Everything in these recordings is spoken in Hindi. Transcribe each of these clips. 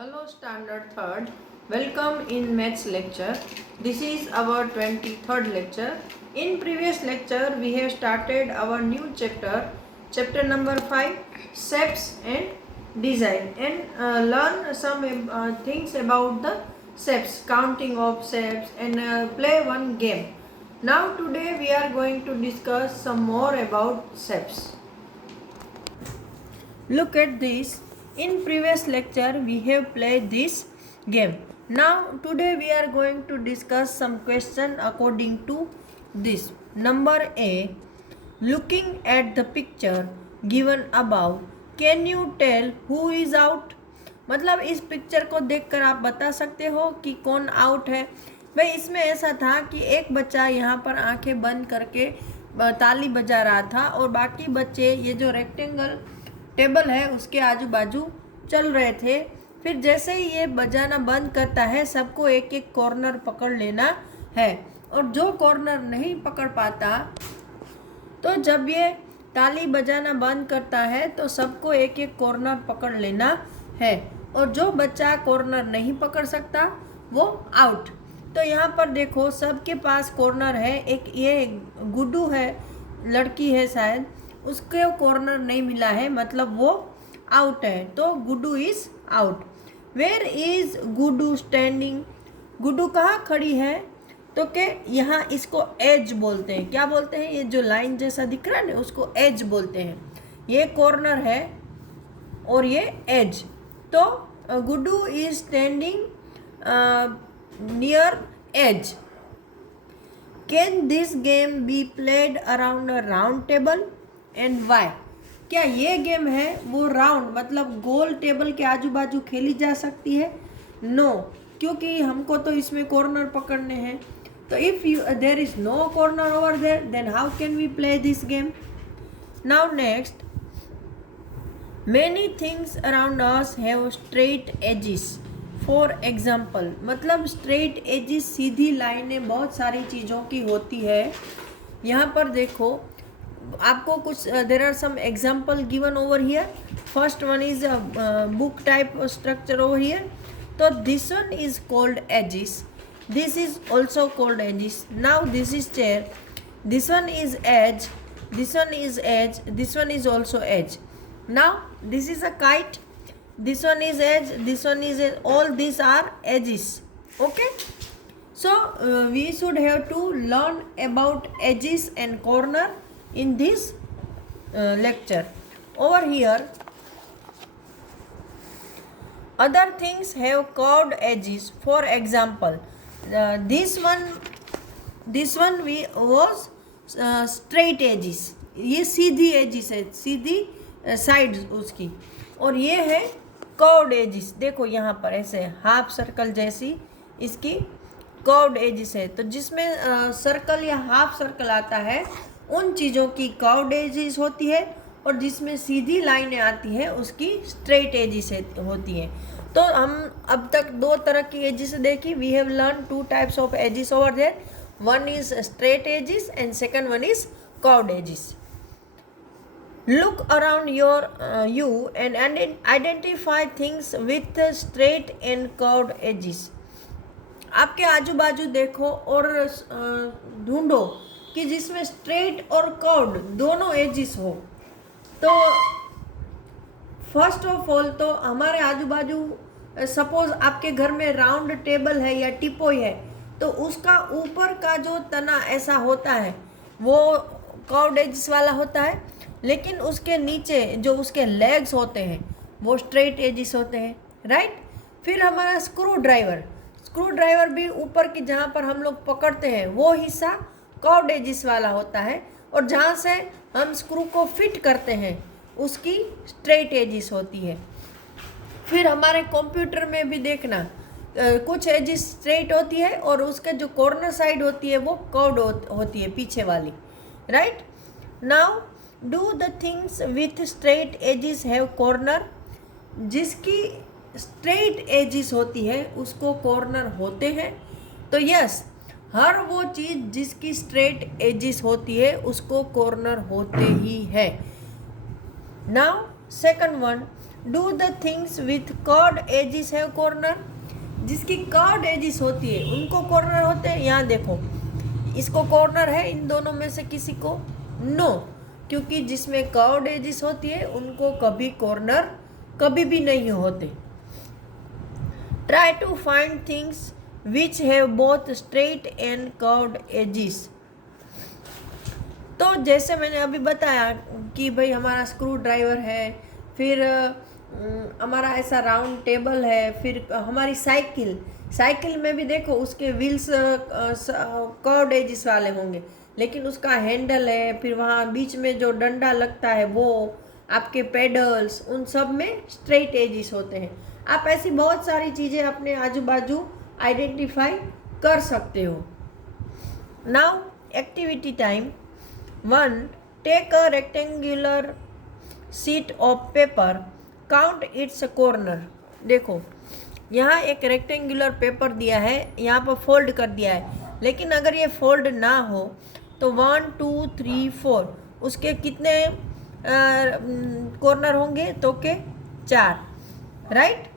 Hello Standard 3rd. Welcome in Maths lecture. This is our 23rd lecture. In previous lecture we have started our new chapter number 5, shapes and design, and learn some things about the shapes, counting of shapes, and play one game. Now today we are going to discuss some more about shapes. Look at this. In previous lecture we have played this game. Now today we are going to discuss some question according to this. Number A. Looking at the picture given above, can you tell who is out? मतलब इस पिक्चर को देखकर आप बता सकते हो कि कौन आउट है। भाई इसमें ऐसा था कि एक बच्चा यहाँ पर आंखें बंद करके ताली बजा रहा था और बाकी बच्चे ये जो रेक्टेंगल टेबल है उसके आजू बाजू चल रहे थे। फिर जैसे ही ये बजाना बंद करता है सबको एक एक कॉर्नर पकड़ लेना है, और जो कॉर्नर नहीं पकड़ पाता तो जब ये ताली बजाना बंद करता है तो सबको एक एक कॉर्नर पकड़ लेना है, और जो बच्चा कॉर्नर नहीं पकड़ सकता वो आउट। तो यहाँ पर देखो सबके पास कॉर्नर है। एक ये गुड्डू है, लड़की है शायद, उसके कॉर्नर नहीं मिला है, मतलब वो आउट है, तो Guddu is out. Where is Guddu standing? Guddu कहाँ खड़ी है? तो के यहाँ इसको एज बोलते हैं। क्या बोलते हैं? ये जो लाइन जैसा दिख रहा है ना उसको एज बोलते हैं। ये कॉर्नर है और ये एज। तो Guddu is standing near edge. Can this game be played around a round table and why? क्या ये गेम है वो राउंड मतलब गोल टेबल के आजू बाजू खेली जा सकती है? नो, क्योंकि हमको तो इसमें कॉर्नर पकड़ने हैं। तो if there is no corner over there, then how can we play this game? Now next, many things around us have straight edges. For example, मतलब स्ट्रेट एजिस सीधी लाइनें बहुत सारी चीज़ों की होती है। यहाँ पर देखो आपको कुछ there are some example given over here. First one is book type structure over here. तो this one is called edges, this is also called edges. Now this is chair, this one is edge, this one is edge, this one is also edge. Now this is a kite, this one is edge, this one is edge, all these are edges. Okay, so we should have to learn about edges and corner in this lecture. Over here other things have curved edges. For example, this one we was straight edges, ये सीधी edges है, सीधी sides उसकी, और ये है कर्व्ड एजिस। देखो यहाँ पर ऐसे हाफ सर्कल जैसी इसकी कर्व्ड एजिस है। तो जिसमें सर्कल या हाफ सर्कल आता है उन चीज़ों की कर्व्ड एजिस होती है, और जिसमें सीधी लाइनें आती है उसकी स्ट्रेट एजिस होती है। तो हम अब तक दो तरह की एजिस देखी। We have learn two types of edges over there. One is straight edges and second one is curved edges. Look around you and identify things with straight and curved edges. आपके आजू बाजू देखो और ढूंढो कि जिसमें स्ट्रेट और कर्व्ड दोनों एजिस हो। तो फर्स्ट ऑफ ऑल तो हमारे आजू बाजू सपोज आपके घर में राउंड टेबल है या टिपोई है, तो उसका ऊपर का जो तना ऐसा होता है वो कर्व्ड एजिस वाला होता है, लेकिन उसके नीचे जो उसके लेग्स होते हैं वो स्ट्रेट एजिस होते हैं, राइट। फिर हमारा स्क्रू ड्राइवर भी ऊपर की जहाँ पर हम लोग पकड़ते हैं वो हिस्सा कर्व्ड एजिस वाला होता है, और जहाँ से हम स्क्रू को फिट करते हैं उसकी स्ट्रेट एजिस होती है। फिर हमारे कंप्यूटर में भी देखना कुछ एजिस स्ट्रेट होती है और उसके जो कॉर्नर साइड होती है वो कर्व्ड होती है पीछे वाली, right. Now do the things with straight edges have corner? जिसकी स्ट्रेट एजिस होती है उसको कॉर्नर होते हैं। तो यस, हर वो चीज़ जिसकी स्ट्रेट एजिस होती है उसको कॉर्नर होते ही है। Now second one, do the things with curved edges have corner. जिसकी कर्ड एजिस होती है उनको कॉर्नर होते हैं। यहाँ देखो, इसको कॉर्नर है इन दोनों में से किसी को? नो, क्योंकि जिसमें कर्ड एजिस होती है उनको कभी कॉर्नर कभी भी नहीं होते। Try to find things which have both straight and curved edges. तो जैसे मैंने अभी बताया कि भाई हमारा स्क्रू ड्राइवर है, फिर हमारा ऐसा राउंड टेबल है, फिर हमारी साइकिल में भी देखो उसके व्हील्स कर्व्ड एजिस वाले होंगे, लेकिन उसका हैंडल है, फिर वहाँ बीच में जो डंडा लगता है वो, आपके पेडल्स, उन सब में स्ट्रेट एजिस होते हैं। आप ऐसी बहुत सारी चीज़ें अपने आजू बाजू आइडेंटिफाई कर सकते हो। Now activity time 1. Take a rectangular sheet of paper, count its corner. देखो यहाँ एक रेक्टेंगुलर पेपर दिया है, यहाँ पर फोल्ड कर दिया है, लेकिन अगर ये फोल्ड ना हो तो 1 2 3 4 उसके कितने कॉर्नर होंगे? तो के 4, राइट।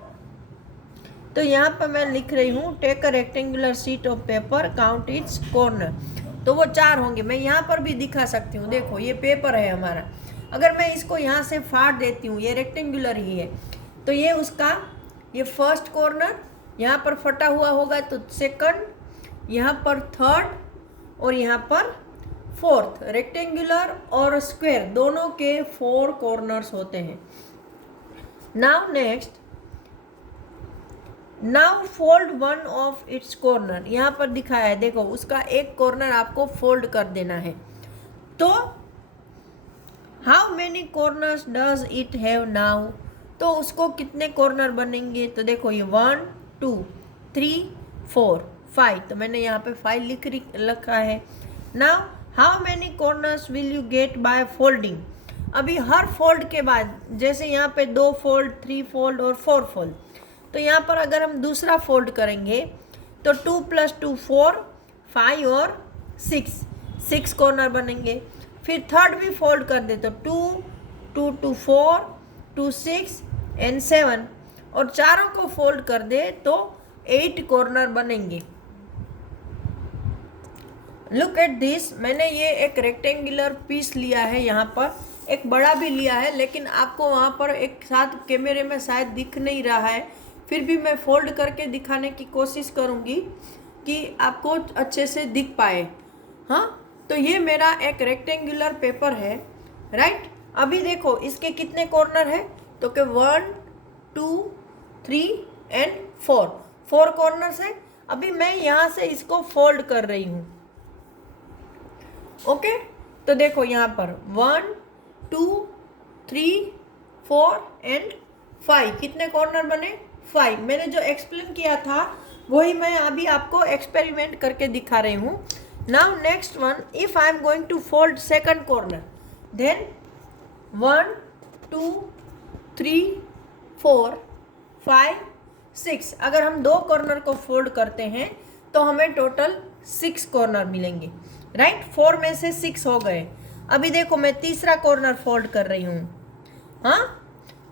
तो यहाँ पर मैं लिख रही हूँ take a rectangular sheet of paper, count its corner, तो वो 4 होंगे। मैं यहाँ पर भी दिखा सकती हूँ, देखो ये पेपर है हमारा, अगर मैं इसको यहाँ से फाड़ देती हूँ, ये रेक्टेंगुलर ही है, तो ये उसका ये फर्स्ट कॉर्नर यहाँ पर फटा हुआ होगा, तो सेकंड, यहाँ पर थर्ड और यहाँ पर फोर्थ। रेक्टेंगुलर और स्क्वायर दोनों के 4 कॉर्नर्स होते हैं। Now next, now fold one of its corner. यहाँ पर दिखाया है, देखो उसका एक कॉर्नर आपको फोल्ड कर देना है। तो how many corners does it have now, तो उसको कितने कॉर्नर बनेंगे? तो देखो ये 1 2 3 4 5, तो मैंने यहाँ पे 5 लिखा है। Now how many corners will you get by folding. अभी हर फोल्ड के बाद, जैसे यहाँ पे 2 फोल्ड, 3 फोल्ड और 4 फोल्ड, तो यहाँ पर अगर हम दूसरा फोल्ड करेंगे तो 2 + 2 4, 5 और 6 कॉर्नर बनेंगे। फिर थर्ड भी फोल्ड कर दे तो 2 2 2 4 2 6 एंड 7, और चारों को फोल्ड कर दे तो 8 कॉर्नर बनेंगे। लुक एट दिस, मैंने ये एक रेक्टेंगुलर पीस लिया है, यहाँ पर एक बड़ा भी लिया है, लेकिन आपको वहाँ पर एक साथ कैमरे में शायद दिख नहीं रहा है, फिर भी मैं फोल्ड करके दिखाने की कोशिश करूँगी कि आपको अच्छे से दिख पाए। हाँ, तो ये मेरा एक रेक्टेंगुलर पेपर है, राइट। अभी देखो इसके कितने कॉर्नर है? तो के 1 2 3 एंड 4 कॉर्नर्स है। अभी मैं यहाँ से इसको फोल्ड कर रही हूँ, ओके। तो देखो यहाँ पर 1 2 3 4 एंड 5 कितने कॉर्नर बने? 5। मैंने जो एक्सप्लेन किया था वही मैं अभी आपको एक्सपेरिमेंट करके दिखा रही हूँ। Now next one, if I am going to fold second corner, then 1 2 3 4 5 6, अगर हम 2 कॉर्नर को फोल्ड करते हैं तो हमें टोटल 6 कॉर्नर मिलेंगे, राइट। 4 में से 6 हो गए। अभी देखो मैं तीसरा कॉर्नर फोल्ड कर रही हूँ, हाँ,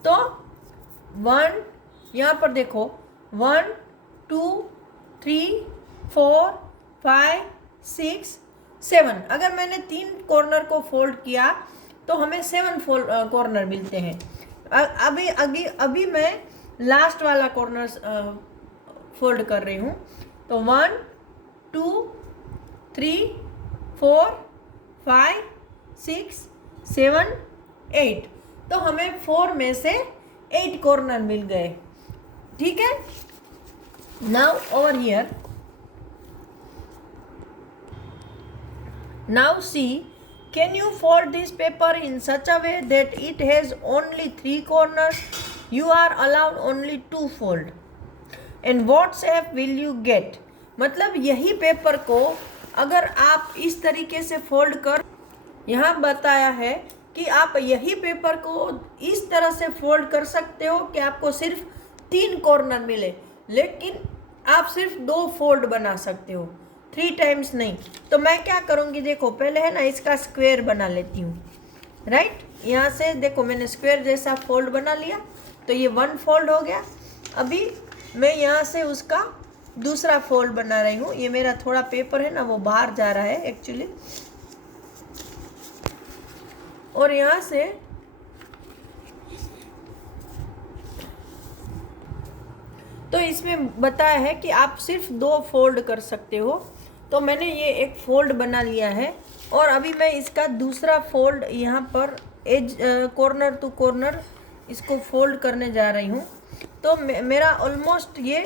तो 1, यहाँ पर देखो 1 2 3 4 5 6 7, अगर मैंने 3 कॉर्नर को फोल्ड किया तो हमें 7 कॉर्नर मिलते हैं। अभी मैं लास्ट वाला कॉर्नर फोल्ड कर रही हूँ, तो 1 2 3 4 5 6 7 8, तो हमें 4 में से 8 कॉर्नर मिल गए, ठीक है। Now over here, now see, can you fold this paper in such a way that it has only 3 corners? You are allowed only 2 fold. And what shape will you get? मतलब यही पेपर को अगर आप इस तरीके से फोल्ड कर, यहाँ बताया है कि आप यही पेपर को इस तरह से फोल्ड कर सकते हो कि आपको सिर्फ 3 कॉर्नर मिले, लेकिन आप सिर्फ 2 फोल्ड बना सकते हो, 3 टाइम्स नहीं। तो मैं क्या करूँगी, देखो पहले है ना इसका स्क्वायर बना लेती हूँ, राइट। यहाँ से देखो मैंने स्क्वायर जैसा फोल्ड बना लिया, तो ये वन फोल्ड हो गया। अभी मैं यहाँ से उसका दूसरा फोल्ड बना रही हूँ। ये मेरा थोड़ा पेपर है ना, वो बाहर जा रहा है एक्चुअली, और यहाँ से तो इसमें बताया है कि आप सिर्फ 2 फोल्ड कर सकते हो। तो मैंने ये एक फोल्ड बना लिया है और अभी मैं इसका दूसरा फोल्ड यहाँ पर एज कॉर्नर टू कॉर्नर इसको फोल्ड करने जा रही हूँ। तो मेरा ऑलमोस्ट ये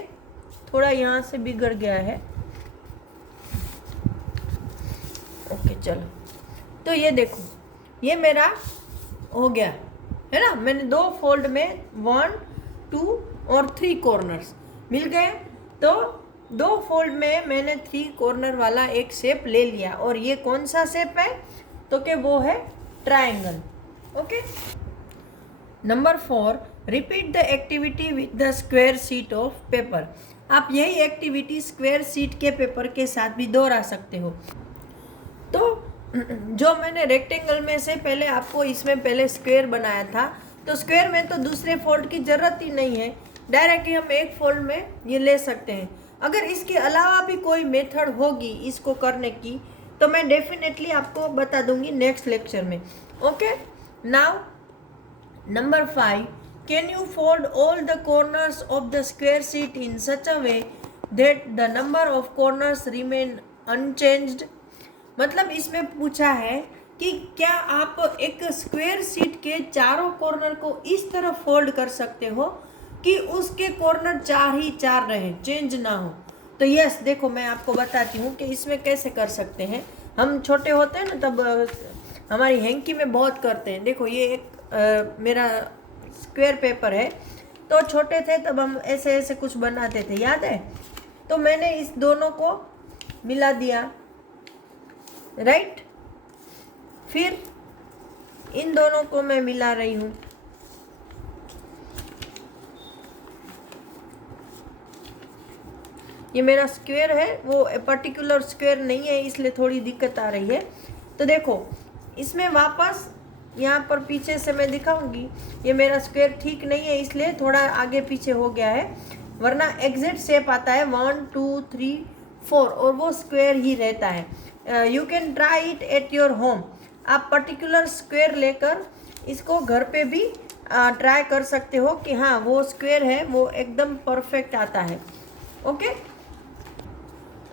थोड़ा यहाँ से बिगड़ गया है। ओके चलो, तो ये देखो ये मेरा हो गया है ना। मैंने 2 फोल्ड में 1, 2 और 3 कॉर्नर्स मिल गए। तो 2 फोल्ड में मैंने 3 कॉर्नर वाला एक शेप ले लिया। और ये कौन सा शेप है? तो कि वो है triangle. Okay, number 4, repeat the activity with the square sheet of paper. आप यही एक्टिविटी स्क्वायर शीट के पेपर के साथ भी दोहरा सकते हो। तो जो मैंने रेक्टेंगल में से पहले आपको इसमें पहले स्क्वायर बनाया था, तो स्क्वायर में तो दूसरे फोल्ड की ज़रूरत ही नहीं है, डायरेक्टली हम एक फोल्ड में ये ले सकते हैं। अगर इसके अलावा भी कोई मेथड होगी इसको करने की तो मैं डेफिनेटली आपको बता दूंगी नेक्स्ट लेक्चर में। Okay, now number 5, can you fold all the corners of the square sheet in such a way that the number of corners remain unchanged. मतलब इसमें पूछा है कि क्या आप एक स्क्वायर शीट के चारों कॉर्नर को इस तरह फोल्ड कर सकते हो कि उसके कॉर्नर 4 ही 4 रहे, चेंज ना हो। तो यस, देखो मैं आपको बताती हूँ कि इसमें कैसे कर सकते हैं। हम छोटे होते हैं ना तब हमारी हैंकी में बहुत करते हैं। देखो ये एक मेरा स्क्वायर पेपर है, तो छोटे थे तब हम ऐसे ऐसे कुछ बनाते थे, याद है? तो मैंने इस दोनों को मिला दिया, राइट। फिर इन दोनों को मैं मिला रही हूँ। ये मेरा स्क्वायर है, वो पर्टिकुलर स्क्वायर नहीं है, इसलिए थोड़ी दिक्कत आ रही है। तो देखो इसमें वापस यहाँ पर पीछे से मैं दिखाऊंगी, ये मेरा स्क्वायर ठीक नहीं है इसलिए थोड़ा आगे पीछे हो गया है, वरना एग्जैक्ट शेप आता है 1 2 3 4 और वो स्क्वायर ही रहता है। You can try it at your home. आप पर्टिकुलर स्क्वायर लेकर इसको घर पे भी ट्राई कर सकते हो कि हाँ वो स्क्वायर है, वो एकदम परफेक्ट आता है। Okay,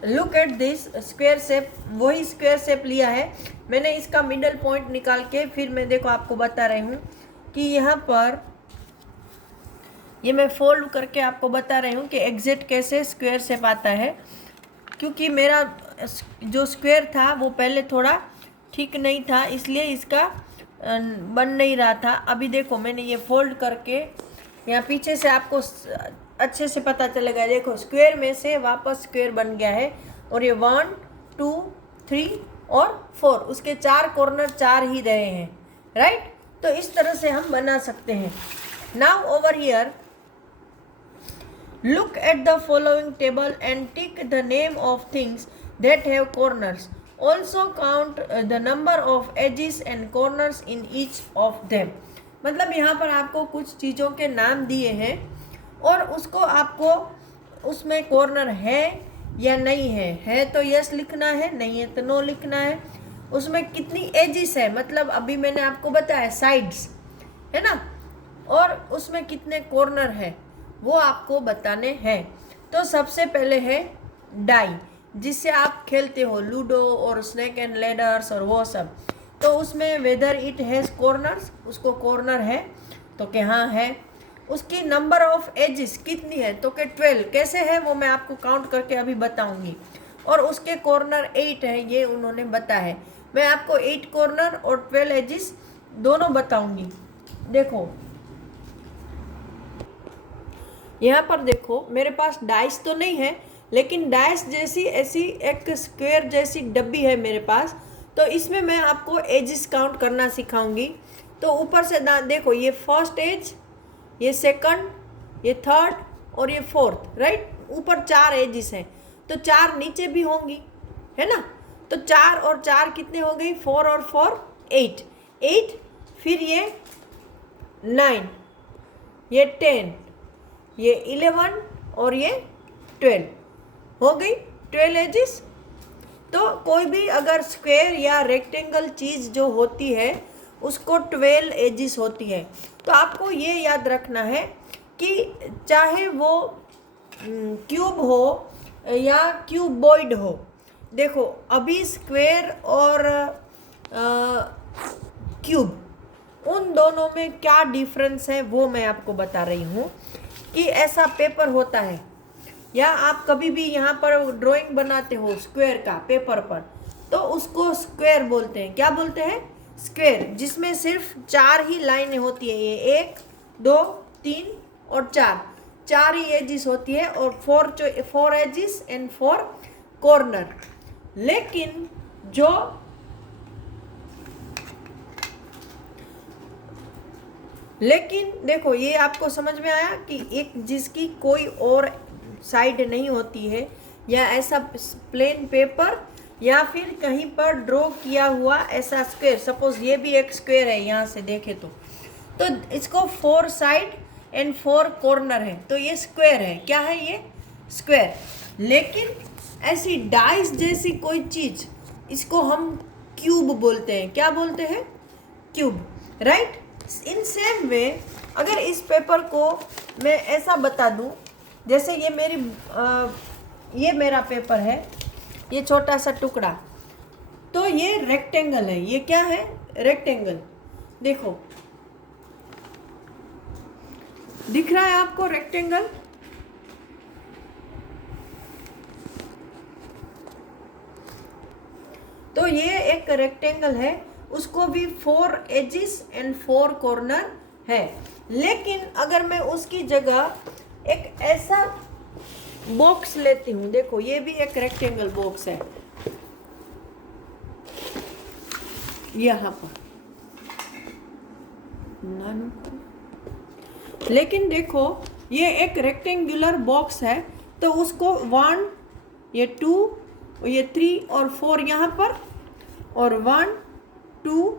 look at this square shape. वही स्क्वायर शेप लिया है मैंने, इसका मिडल पॉइंट निकाल के फिर मैं देखो आपको बता रही हूँ कि यहाँ पर ये मैं फोल्ड करके आपको बता रही हूँ कि एग्जैक्ट कैसे स्क्वायर शेप आता है। क्योंकि मेरा जो स्क्वायर था वो पहले थोड़ा ठीक नहीं था, इसलिए इसका बन नहीं रहा था। अभी देखो मैंने ये फोल्ड करके यहाँ पीछे से आपको अच्छे से पता चलेगा। देखो स्क्वायर में से वापस स्क्वायर बन गया है और ये 1 2 3 और 4, उसके 4 कॉर्नर 4 ही रहे हैं, राइट। तो इस तरह से हम बना सकते हैं। Now over here look at the following table and tick the name of things that have corners. Also count the number of edges and corners in each of them. मतलब यहाँ पर आपको कुछ चीज़ों के नाम दिए हैं और उसको आपको उसमें कॉर्नर है या नहीं है तो यस लिखना है, नहीं है तो नो लिखना है। उसमें कितनी एजिस है, मतलब अभी मैंने आपको बताया साइड्स है ना, और उसमें कितने कॉर्नर है वो आपको बताने हैं। तो सबसे पहले है डाई, जिससे आप खेलते हो लूडो और स्नेक एंड लैडर्स और वो सब। तो उसमें वेदर इट हैज़ कॉर्नर्स, उसको कॉर्नर है तो कि हाँ है। उसकी नंबर ऑफ एजिस कितनी है तो कि 12। कैसे है वो मैं आपको काउंट करके अभी बताऊंगी। और उसके कॉर्नर 8 है, ये उन्होंने बताया है। मैं आपको 8 कॉर्नर और 12 एजिस दोनों बताऊंगी। देखो यहाँ पर देखो मेरे पास डाइस तो नहीं है, लेकिन डाइस जैसी ऐसी एक स्क्वायर जैसी डब्बी है मेरे पास। तो इसमें मैं आपको एजिस काउंट करना सिखाऊंगी। तो ऊपर से देखो ये फर्स्ट एज, ये सेकंड, ये थर्ड और ये फोर्थ, राइट। ऊपर 4 एजिस हैं तो 4 नीचे भी होंगी, है ना। तो 4 और 4 कितने हो गई, 4 और 4 8, फिर ये 9, ये 10, ये 11 और ये 12 हो गई 12 एजेस। तो कोई भी अगर स्क्वायर या रेक्टेंगल चीज़ जो होती है उसको 12 एजेस होती है। तो आपको ये याद रखना है कि चाहे वो क्यूब हो या क्यूबॉइड हो, देखो अभी स्क्वायर और क्यूब उन दोनों में क्या डिफरेंस है वो मैं आपको बता रही हूँ। कि ऐसा पेपर होता है या आप कभी भी यहाँ पर ड्राइंग बनाते हो स्क्वायर का पेपर पर, तो उसको स्क्वायर बोलते हैं। क्या बोलते हैं? स्क्वायर, जिसमें सिर्फ 4 ही लाइनें होती है। ये 1 2 3 और 4 ही एजिस होती है और 4 एजिस एंड 4 कॉर्नर। लेकिन देखो ये आपको समझ में आया कि एक जिसकी कोई और साइड नहीं होती है या ऐसा प्लेन पेपर या फिर कहीं पर ड्रॉ किया हुआ ऐसा स्क्वायर, सपोज ये भी एक स्क्वायर है यहाँ से देखे तो इसको 4 साइड एंड 4 कॉर्नर है, तो ये स्क्वायर है। क्या है ये? स्क्वायर। लेकिन ऐसी डाइस जैसी कोई चीज, इसको हम क्यूब बोलते हैं। क्या बोलते हैं? Cube, right. In same way अगर इस पेपर को मैं ऐसा बता दूं, जैसे ये मेरा पेपर है, ये छोटा सा टुकड़ा, तो ये रेक्टेंगल है। ये क्या है? रेक्टेंगल। देखो दिख रहा है आपको रेक्टेंगल? तो ये एक रेक्टेंगल है, उसको भी 4 एजिस एंड 4 कॉर्नर है। लेकिन अगर मैं उसकी जगह एक ऐसा बॉक्स लेती हूँ, देखो ये भी एक रेक्टेंगल बॉक्स है यहाँ पर, लेकिन देखो ये एक रेक्टेंगुलर बॉक्स है, तो उसको 1 ये 2 ये 3 और 4 यहाँ पर, और 1 2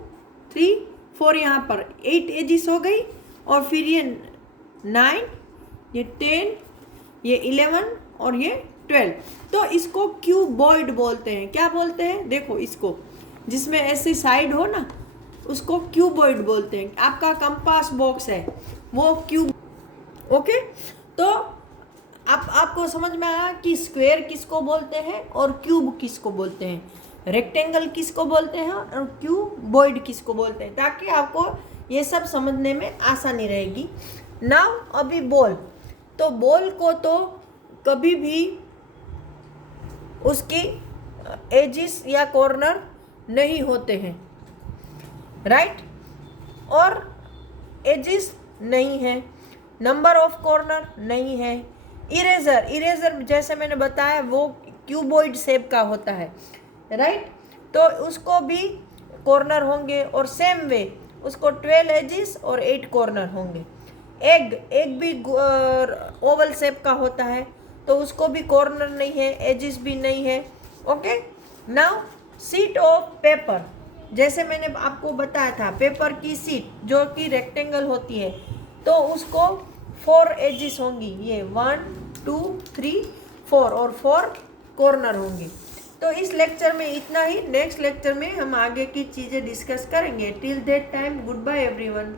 3 4 यहाँ पर 8 एजिस हो गई। और फिर ये 9 ये 10 ये 11 और ये 12। तो इसको क्यूबॉइड बोलते हैं। क्या बोलते हैं? देखो इसको, जिसमें ऐसी साइड हो ना, उसको क्यूबॉइड बोलते हैं। आपका कंपास बॉक्स है वो क्यूब। ओके, तो आपको समझ में आया कि स्क्वायर किसको बोलते हैं और क्यूब किसको बोलते हैं, रेक्टेंगल किसको बोलते हैं और क्यूबॉइड किसको बोलते हैं, ताकि आपको ये सब समझने में आसानी रहेगी। नाउ अभी बॉल, तो बॉल को तो कभी भी उसकी एजिस या कॉर्नर नहीं होते हैं, राइट, और एजिस नहीं है, नंबर ऑफ कॉर्नर नहीं है। इरेजर जैसे मैंने बताया वो क्यूबॉइड शेप का होता है, राइट, तो उसको भी कॉर्नर होंगे, और सेम वे उसको 12 एजिस और 8 कॉर्नर होंगे। एग भी ओवल शेप का होता है, तो उसको भी कॉर्नर नहीं है, एजिस भी नहीं है। Okay, now sheet of paper, जैसे मैंने आपको बताया था पेपर की शीट जो कि रेक्टेंगल होती है, तो उसको 4 एजिस होंगी, ये 1 2 3 4 और 4 कॉर्नर होंगे। तो इस लेक्चर में इतना ही। नेक्स्ट लेक्चर में हम आगे की चीज़ें डिस्कस करेंगे। Till that time good bye everyone.